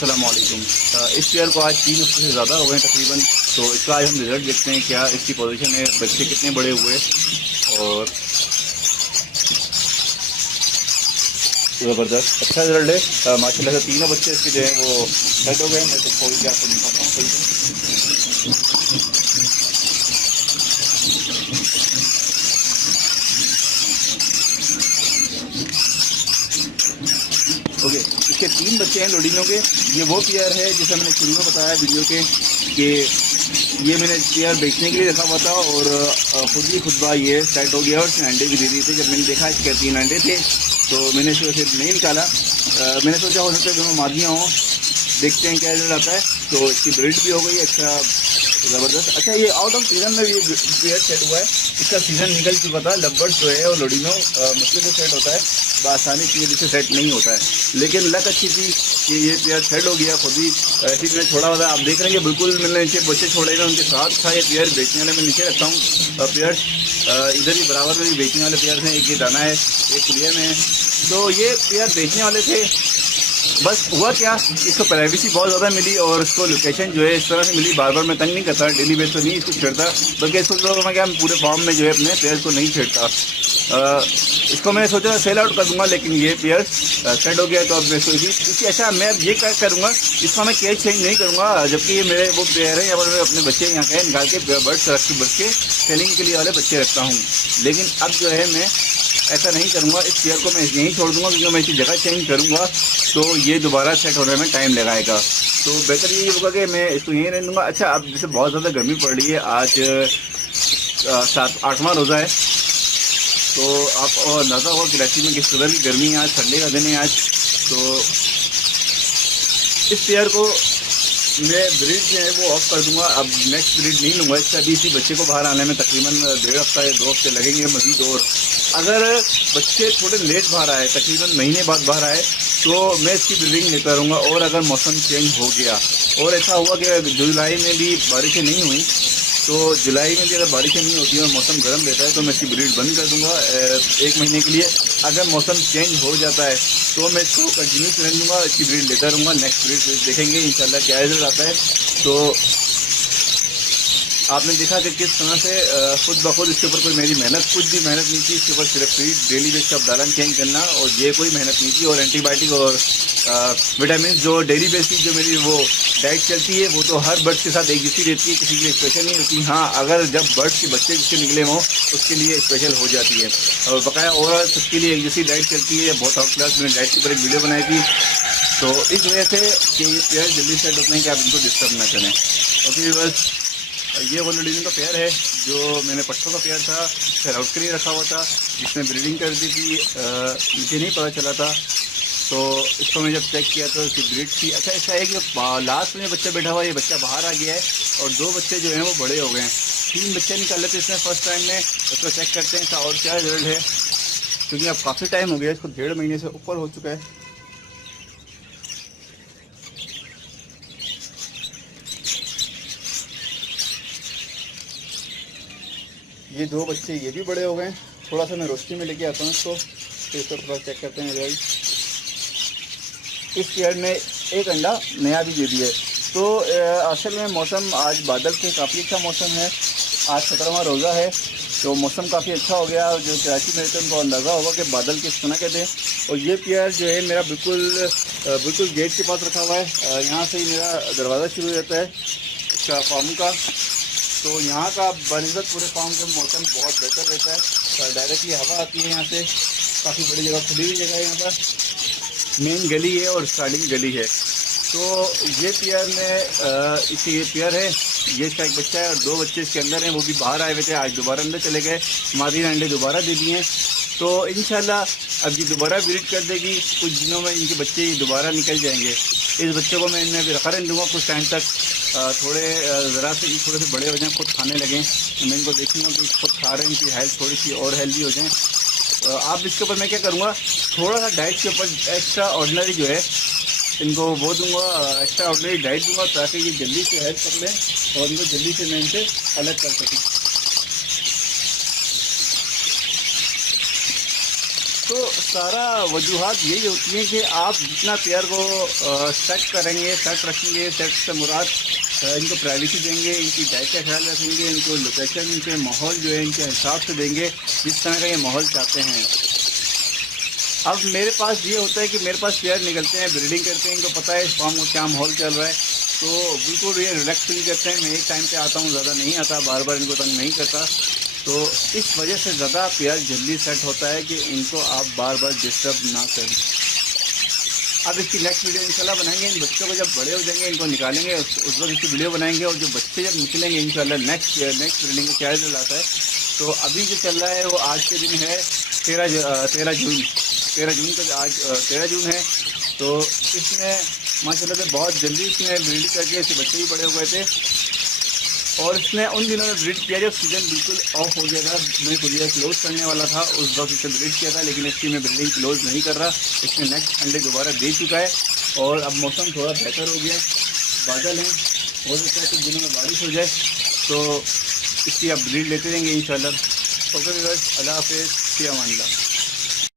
अस्सलाम वालेकुम। इस पेयर को आज 3 हफ्ते से ज़्यादा हो गए तकरीबन, तो इसका आज हम रिज़ल्ट देखते हैं क्या इसकी पोजीशन है, बच्चे कितने बड़े हुए और ज़बरदस्त अच्छा रिज़ल्ट है। माशाल्लाह से तीनों बच्चे इसके जो हैं वो सेट हो गए। मैं तो खोल के आपको दिखाता हूँ सही। ओके, इसके 3 बच्चे हैं लोडिनो के। ये वो पेयर है जिसे मैंने शुरू में बताया वीडियो के कि ये मैंने पेयर बेचने के लिए रखा हुआ था और खुद बा ये सेट हो गया और इसने अंडे भी दे दिए थे। जब मैंने देखा इसके 3 अंडे थे तो मैंने इसे नहीं निकाला। मैंने सोचा हो सकता है दोनों मादियाँ हों, देखते हैं क्या रिजल्ट आता है। तो इसकी ब्रीड भी हो गई अच्छा ज़बरदस्त। अच्छा, ये आउट ऑफ सीज़न में भी ये पेयर सेट हुआ है। इसका सीज़न निकल चुका था। लवर्स जो है और लोडिनो मुश्किल से सेट होता है, आसानी की वजह से सेट नहीं होता है। लेकिन लक अच्छी थी कि ये पेयर सेट हो गया खुद ही। ऐसे मैंने छोड़ा हुआ था, आप देख रहे हैं बिल्कुल मैंने नीचे बच्चे छोड़े हैं उनके साथ था। ये पेयर बेचने वाले मैं नीचे रखता हूँ पेयर, इधर ही बराबर में भी बेचने वाले पेयर हैं। एक ये दाना है, एक कुलियन है। तो ये पेयर बेचने वाले थे। बस हुआ क्या, इसको प्राइवेसी बहुत ज़्यादा मिली और इसको लोकेशन जो है इस तरह से मिली। बार बार मैं तंग नहीं करता, डेली बेस पर नहीं इसको छेड़ता, बल्कि इसको मैं क्या पूरे फॉर्म में जो है अपने पेयर को नहीं छेड़ता। इसको मैंने सोचा सेल आउट कर दूंगा, लेकिन ये पेयर सेट हो गया। तो अब मैं इसकी अच्छा मैं अब ये क्या करूँगा, इसका मैं केज चेंज नहीं करूँगा, जबकि ये मेरे वो पेयर है या मैं अपने बच्चे यहाँ के निकाल के बर्ड्स रख के सेलिंग के लिए वाले बच्चे रखता हूँ। लेकिन अब जो है मैं ऐसा नहीं करूँगा, इस पेयर को मैं यहीं छोड़ दूँगा, क्योंकि मैं इसकी जगह चेंज करूँगा तो ये दोबारा सेट होने में टाइम लगाएगा। तो बेहतर ये होगा कि मैं इसको यहीं रहने दूँगा। अच्छा, अब जैसे बहुत ज़्यादा गर्मी पड़ रही है, आज 7-8वां रोज़ा है, तो आप अंदाज़ा होगा कराची में किस कदर की गर्मी है। आज संडे का दिन है आज। तो इस पेयर को मैं ब्रीड जो है वो ऑफ कर दूंगा। अब नेक्स्ट ब्रीड नहीं लूँगा इससे। अभी इसी बच्चे को बाहर आने में तकरीबन 1.5 हफ्ता या 2 हफ्ते लगेंगे मज़ीद। और अगर बच्चे थोड़े लेट बाहर आए, तकरीबन महीने बाद बाहर आए, तो मैं इसकी ब्रीडिंग लेता रहूँगा। और अगर मौसम चेंज हो गया और ऐसा हुआ कि जुलाई में भी बारिशें नहीं हुई, तो जुलाई में भी अगर बारिशें नहीं होती हैं और मौसम गर्म रहता है, तो मैं इसकी ब्रीड बंद कर दूंगा 1 महीने के लिए। अगर मौसम चेंज हो जाता है तो मैं इसको कंटिन्यूस रहने दूँगा, इसकी ब्रीड लेता रहूँगा। नेक्स्ट ब्रीड देखेंगे इंशाल्लाह क्या रिजल्ट आता है। तो आपने देखा कि किस तरह से खुद ब खुद इसके ऊपर कोई मेरी मेहनत, कुछ भी मेहनत नहीं थी। इसके ऊपर सिर्फ फीड डेली बेस का दालन चेंज करना और ये कोई मेहनत नहीं थी। और एंटीबायोटिक और विटामिन जो डेली बेस की जो मेरी वो डाइट चलती है, वो तो हर बर्ड्स के साथ एक जैसी रहती है, किसी के लिए स्पेशल नहीं होती। हाँ, अगर जब बर्ड्स के बच्चे जिसके निकले हों उसके लिए स्पेशल हो जाती है। और बकाया ओवरऑल सबके लिए एक जैसी डाइट चलती है। बहुत टॉप क्लास मैंने डाइट के ऊपर एक वीडियो बनाई थी। तो इस वजह से कि ये पेयर जल्दी सेट होते हैं कि आप इनको डिस्टर्ब ना करें। ओके बस, ये वो लोडिनो का पेयर है जो मैंने पट्टों का पेयर था, फिर आउट के लिए रखा हुआ था, जिसने ब्रीडिंग कर दी थी। मुझे नहीं पता चला था, तो इसको मैं जब चेक किया तो इसकी ब्रीड थी। अच्छा, ऐसा है कि लास्ट में बच्चा बैठा हुआ, ये बच्चा बाहर आ गया है और 2 बच्चे जो हैं वो बड़े हो गए हैं। 3 बच्चे निकाले थे इसने फर्स्ट टाइम में। उसको चेक करते हैं और क्या रिजल्ट है, क्योंकि अब काफ़ी टाइम हो गया, इसको 1.5 महीने से ऊपर हो चुका है। ये 2 बच्चे ये भी बड़े हो गए हैं। थोड़ा सा मैं रोशनी में लेके आता हूँ इसको, फिर इसको थोड़ा चेक करते हैं रिजल्ट। इस पेयर ने 1 अंडा नया भी दे दिया है। तो असल में मौसम आज बादल के काफ़ी अच्छा मौसम है। आज 17वां रोज़ा है, तो मौसम काफ़ी अच्छा हो गया। जो कराची में रहते हैं उनको अंदाज़ा होगा कि बादल किस तरह के थे। और ये पेयर जो है मेरा बिल्कुल गेट के पास रखा हुआ है। यहाँ से ही मेरा दरवाज़ा शुरू हो जाता है इसका फार्म का। तो यहाँ का बनस्बत पूरे फार्म का मौसम बहुत बेहतर रहता है। डायरेक्टली हवा आती है यहाँ से, काफ़ी बड़ी जगह, खुली हुई जगह है। यहाँ पर मेन गली है और स्टार्टिंग गली है। तो ये पेयर में इसकी ये पेयर है, ये इसका एक बच्चा है और 2 बच्चे इसके अंदर हैं, वो भी बाहर आए हुए थे, आज दोबारा अंदर चले गए। मादी ने अंडे दोबारा दे दिए हैं। तो इंशाल्लाह अब ये दोबारा ब्रीड कर देगी। कुछ दिनों में इनके बच्चे दोबारा निकल जाएंगे। इस बच्चे को मैं इनमें भी रखा रहने दूँगा कुछ टाइम तक, थोड़े से बड़े हो जाएं, खुद खाने लगें। मैं इनको देखूँगा कि खुद खा रहे हैं, इनकी हेल्थ थोड़ी सी और हेल्दी हो जाएँ। आप इसके ऊपर मैं क्या करूँगा, थोड़ा सा डाइट के ऊपर एक्स्ट्रा ऑर्डिनरी जो है इनको वो दूंगा, एक्स्ट्रा ऑर्डिनरी डाइट दूंगा, ताकि ये जल्दी से हेल्थ कर लें और इनको जल्दी से मैं इनसे अलग कर सकूँ। तो सारा वजूहात यही होती हैं कि आप जितना पेयर को सेट करेंगे, सेट रखेंगे, सेट से मुराद इनको प्राइवेसी देंगे, इनकी डाइट का ख्याल रखेंगे, इनको लोकेशन, इनके माहौल जो है इनके हिसाब से देंगे जिस तरह का ये माहौल चाहते हैं। अब मेरे पास ये होता है कि मेरे पास पेयर निकलते हैं, ब्रीडिंग करते हैं, इनको पता है इस फार्म को क्या माहौल चल रहा है, तो बिल्कुल ये रिलैक्स फील करते हैं। मैं एक टाइम पे आता हूँ, ज़्यादा नहीं आता, बार बार इनको तंग नहीं करता, तो इस वजह से ज़्यादा पेयर जल्दी सेट होता है कि इनको आप बार बार डिस्टर्ब ना करें। अब इसकी नेक्स्ट वीडियो इंशाल्लाह बनाएंगे। इन बच्चों को जब बड़े हो जाएंगे इनको निकालेंगे, उस वक्त इसकी वीडियो बनाएंगे, और जो बच्चे जब निकलेंगे इंशाल्लाह नेक्स्ट ब्रीडिंग का क्या रिजल्ट आता है। तो अभी जो चल रहा है वो आज के दिन है 13 जून का, आज 13 जून है। तो इसमें माशाल्लाह से बहुत जल्दी इसने ब्रीड करके इसके बच्चे भी बड़े हो गए थे, और इसने उन दिनों में ब्रीड किया जब सीज़न बिल्कुल ऑफ हो गया था, मैं कुलिया क्लोज करने वाला था, उस वक्त इसने ब्रीड किया था, लेकिन इसकी मैं ब्रीडिंग क्लोज नहीं कर रहा। इसने नेक्स्ट अंडे दोबारा दे चुका है, और अब मौसम थोड़ा बेहतर हो गया, बादल हैं, हो सकता है कुछ दिनों में बारिश हो जाए, तो इसकी अब ब्रीड लेते रहेंगे इंशाल्लाह। ओके व्यूअर्स, अल्लाह हाफ़िज़, फ़ी अमान अल्लाह।